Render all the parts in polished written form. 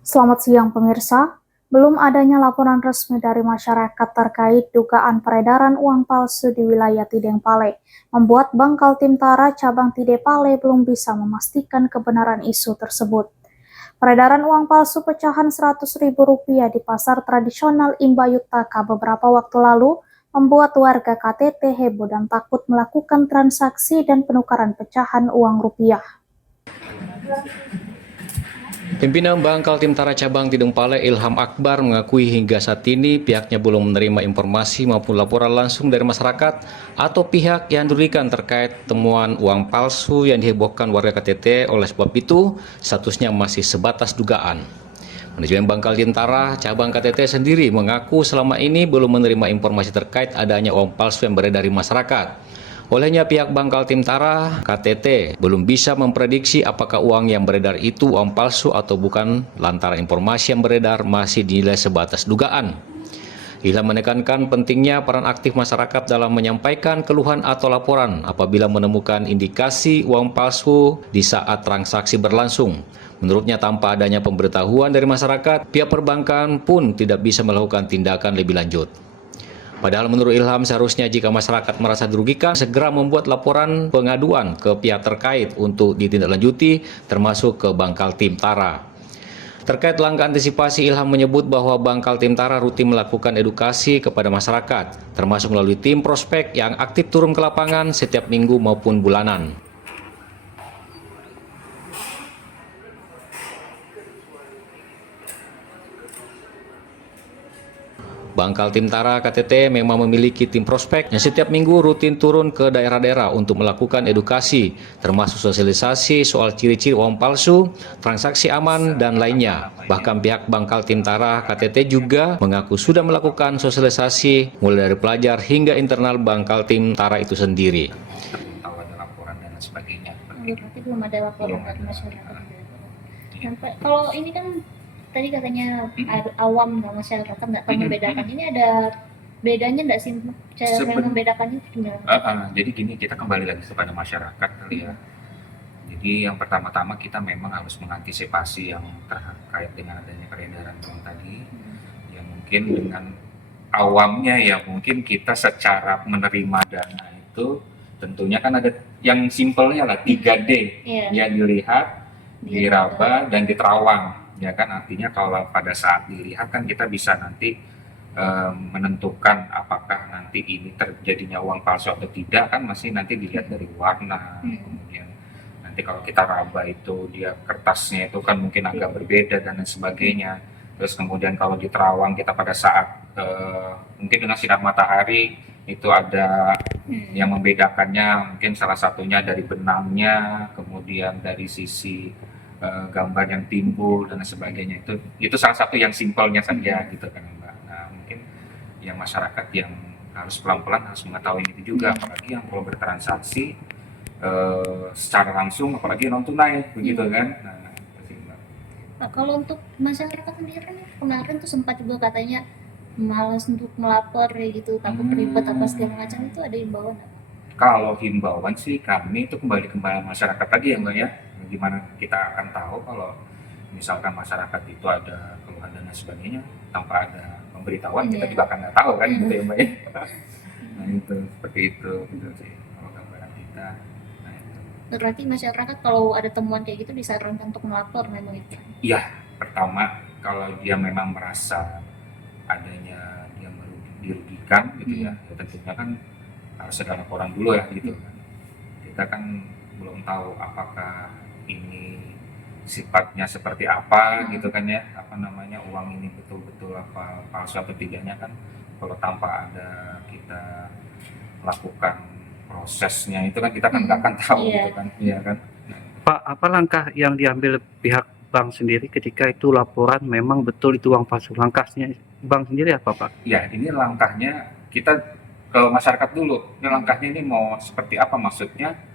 Selamat siang pemirsa, belum adanya laporan resmi dari masyarakat terkait dugaan peredaran uang palsu di wilayah Tideng-Pale, membuat Bangkal Timtara cabang Tideng-Pale belum bisa memastikan kebenaran isu tersebut. Peredaran uang palsu pecahan Rp100.000 di pasar tradisional Imbayutaka beberapa waktu lalu membuat warga KTT heboh dan takut melakukan transaksi dan penukaran pecahan uang rupiah. Pimpinan Bangkal Timtara Cabang Tideng-Pale Ilham Akbar mengakui hingga saat ini pihaknya belum menerima informasi maupun laporan langsung dari masyarakat atau pihak yang dirugikan terkait temuan uang palsu yang dihebohkan warga KTT. Oleh sebab itu, statusnya masih sebatas dugaan. Manajemen Bangkal Timtara Cabang KTT sendiri mengaku selama ini belum menerima informasi terkait adanya uang palsu yang beredar dari masyarakat. Olehnya pihak Bangkal Timtara KTT belum bisa memprediksi apakah uang yang beredar itu uang palsu atau bukan lantaran informasi yang beredar masih dinilai sebatas dugaan. Ilham menekankan pentingnya peran aktif masyarakat dalam menyampaikan keluhan atau laporan apabila menemukan indikasi uang palsu di saat transaksi berlangsung. Menurutnya tanpa adanya pemberitahuan dari masyarakat, pihak perbankan pun tidak bisa melakukan tindakan lebih lanjut. Padahal menurut Ilham seharusnya jika masyarakat merasa dirugikan segera membuat laporan pengaduan ke pihak terkait untuk ditindaklanjuti termasuk ke Bangkal Timtara. Terkait langkah antisipasi, Ilham menyebut bahwa Bangkal Timtara rutin melakukan edukasi kepada masyarakat termasuk melalui tim prospek yang aktif turun ke lapangan setiap minggu maupun bulanan. Bangkal Timtara KTT memang memiliki tim prospek yang setiap minggu rutin turun ke daerah-daerah untuk melakukan edukasi, termasuk sosialisasi soal ciri-ciri uang palsu, transaksi aman, dan lainnya. Bahkan pihak Bangkal Timtara KTT juga mengaku sudah melakukan sosialisasi mulai dari pelajar hingga internal Bangkal Timtara itu sendiri. Tahu ada laporan dan sebagainya. Berarti belum ada laporan dari masyarakat. Sampai kalau ini kan tadi katanya awam nggak masyarakat nggak tahu membedakan. Ini ada bedanya nggak sih cara membedakannya gimana? Jadi gini, kita kembali lagi kepada masyarakat kali ya. Jadi yang pertama-tama kita memang harus mengantisipasi yang terkait dengan adanya peredaran uang tadi. Yang mungkin dengan awamnya ya mungkin kita secara menerima dana itu tentunya kan ada yang simpelnya lah 3D ya, dilihat, diraba, dan diterawang ya kan. Artinya kalau pada saat dilihat kan kita bisa nanti menentukan apakah nanti ini terjadinya uang palsu atau tidak, kan masih nanti dilihat dari warna. Kemudian nanti kalau kita raba itu dia kertasnya itu kan mungkin agak berbeda dan lain sebagainya. Terus kemudian kalau di terawang kita pada saat mungkin dengan sinar matahari itu ada yang membedakannya, mungkin salah satunya dari benangnya, kemudian dari sisi gambar yang timbul dan sebagainya. Itu salah satu yang simpelnya saja gitu kan Mbak. Nah mungkin yang masyarakat yang harus pelan-pelan harus mengetahui itu juga, apalagi yang kalau bertransaksi secara langsung, apalagi non tunai begitu kan. Nah, kalau untuk masyarakat sendiri kan kemarin tuh sempat juga katanya malas untuk melapor kayak gitu, takut ribet apa segala macam, itu ada imbauan nggak? Kalau himbauan sih kami itu kembali masyarakat tadi ya Mbak ya, gimana kita akan tahu kalau misalkan masyarakat itu ada keluhan dan sebagainya tanpa ada pemberitahuan, kita juga akan nggak tahu kan gitu ya Mbak ya. Nah itu seperti itu gitu sih kalau gambaran kita. Nah, itu. Berarti masyarakat kalau ada temuan kayak gitu disarankan untuk melapor memang itu? Iya, pertama kalau dia memang merasa adanya dia dirugikan gitu ya tentunya kan harus ada laporan dulu ya gitu kan. Kita kan belum tahu apakah ini sifatnya seperti apa gitu kan ya, apa namanya, uang ini betul-betul apa palsu atau tidaknya kan kalau tanpa ada kita lakukan prosesnya itu kan kita kan nggak akan tahu gitu kan, iya kan. Pak, apa langkah yang diambil pihak bank sendiri ketika itu laporan memang betul itu uang palsu? Langkahnya bank sendiri apa Pak? Ya ini langkahnya kita ke masyarakat dulu, ini langkahnya ini mau seperti apa maksudnya.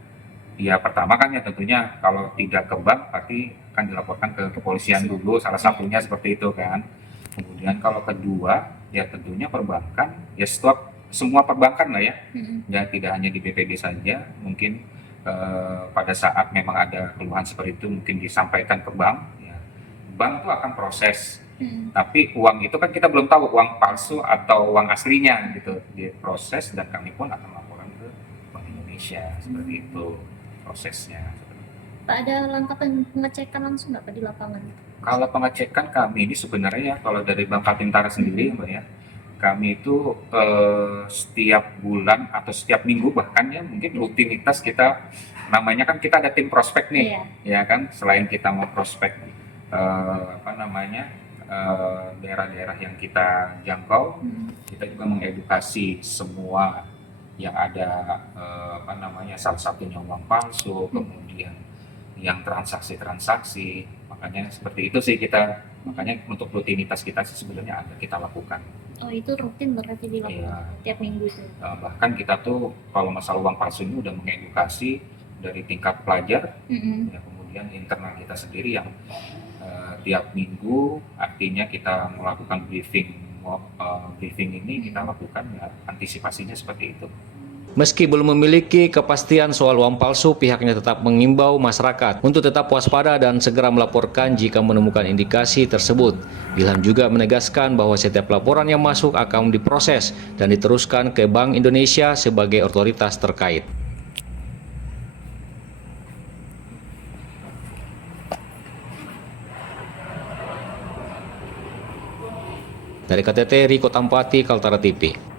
Ya pertama kan ya tentunya kalau tidak ke bank pasti akan dilaporkan ke kepolisian dulu, salah satunya seperti itu kan. Kemudian kalau kedua ya tentunya perbankan, ya setiap semua perbankan lah ya, ya tidak hanya di BPD saja, mungkin pada saat memang ada keluhan seperti itu mungkin disampaikan ke bank ya, bank tuh akan proses. Hmm. Tapi uang itu kan kita belum tahu uang palsu atau uang aslinya gitu. Diproses dan kami pun akan laporan ke Bank Indonesia seperti itu prosesnya. Pak, ada langkah pengecekan langsung nggak Pak di lapangan? Kalau pengecekan kami ini sebenarnya kalau dari Bank Kaltim-Tara sendiri Mbak ya, kami itu setiap bulan atau setiap minggu bahkan ya mungkin rutinitas kita, namanya kan kita ada tim prospek nih, Iya. ya kan, selain kita mau prospek daerah-daerah yang kita jangkau, kita juga mengedukasi semua yang ada salah satunya uang palsu, kemudian yang transaksi-transaksi, makanya seperti itu sih kita, makanya untuk rutinitas kita sih sebenarnya ada kita lakukan. Oh, itu rutin berarti dilakukan Iya. tiap minggu itu. Bahkan kita tuh kalau masalah uang palsu ini udah mengedukasi dari tingkat pelajar, ya, kemudian internal kita sendiri yang tiap minggu artinya kita melakukan briefing ini kita lakukan ya, antisipasinya seperti itu. Meski belum memiliki kepastian soal uang palsu, pihaknya tetap mengimbau masyarakat untuk tetap waspada dan segera melaporkan jika menemukan indikasi tersebut. Ilham juga menegaskan bahwa setiap laporan yang masuk akan diproses dan diteruskan ke Bank Indonesia sebagai otoritas terkait. Dari KTT, Riko Tampati, Kaltara TV.